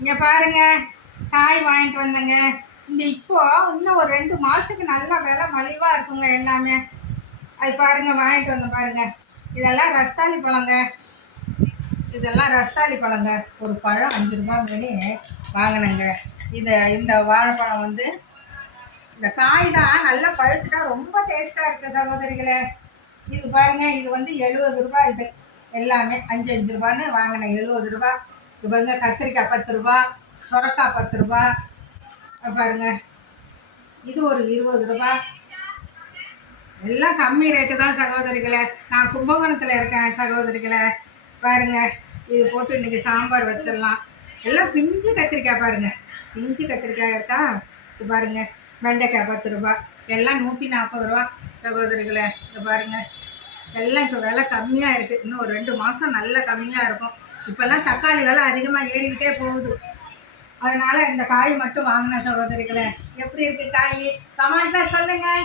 இங்கே பாருங்க, காய் வாங்கிட்டு வந்தேங்க. இந்த இப்போ இன்னும் ஒரு 2 மாதத்துக்கு நல்லா விலை மலிவாக இருக்குங்க எல்லாமே. அது பாருங்க, வாங்கிட்டு வந்தேன் பாருங்க. இதெல்லாம் ரஸ்தாளி பழங்க. இதெல்லாம் ரஸ்தாளி பழங்க. ஒரு பழம் 5 ரூபா மேலே வாங்கினேங்க. இந்த வாழைப்பழம் வந்து இந்த காய் தான் நல்லா பழுத்துட்டா ரொம்ப டேஸ்ட்டாக இருக்குது சகோதரிகளே. இது பாருங்க, இது வந்து 70 ரூபா. இது எல்லாமே 5 ரூபான்னு வாங்கினேன். 70 ரூபா. இது பாருங்க, கத்திரிக்காய் 10 ரூபா, சொரக்காய் 10 ரூபா. பாருங்க, இது ஒரு 20 ரூபா. எல்லாம் கம்மி ரேட்டு தான் சகோதரிகளை. நான் கும்பகோணத்தில் இருக்கேன் சகோதரிகளை. பாருங்க, இது போட்டு இன்றைக்கி சாம்பார் வச்சிடலாம். எல்லாம் பிஞ்சு கத்திரிக்காய் பாருங்க, பிஞ்சு கத்திரிக்காய் இருக்கா. இது பாருங்க, வெண்டைக்காய் 10 ரூபா. எல்லாம் 140 ரூபா சகோதரிகளை. இது பாருங்க, எல்லாம் இப்போ விலை கம்மியாக இருக்குது. இன்னும் ஒரு 2 மாதம் நல்ல கம்மியாக இருக்கும். இப்போல்லாம் தக்காளி விலை அதிகமாக ஏறிக்கிட்டே போகுது. அதனால் இந்த காய் மட்டும் வாங்கின சகோதரிகளை. எப்படி இருக்குது காய்? கமெண்ட்டில் சொல்லுங்கள்.